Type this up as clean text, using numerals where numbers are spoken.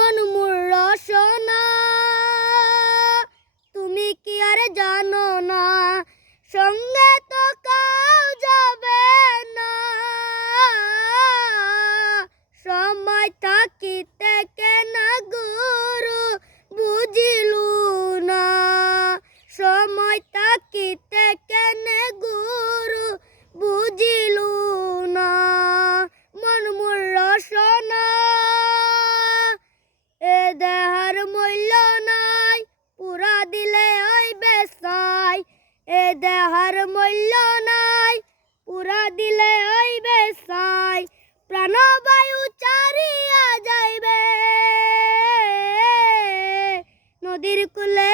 মন মোর রসনা তুমি কি আর জানো না সঙ্গে তো কাউ যাবে না সময় থাকিতে কেন গুরু বুঝিলু না সময় থাকিতে কেন গুরু বুঝিলু না মন মোর রসনা এ দেহার মূল্য নাই পুরা দিলে হইবে ছাই এ দেহার মূল্য নাই পুরা দিলে হইবে ছাই প্রাণবায়ু চারিয়া যাইবে নদীর কূলে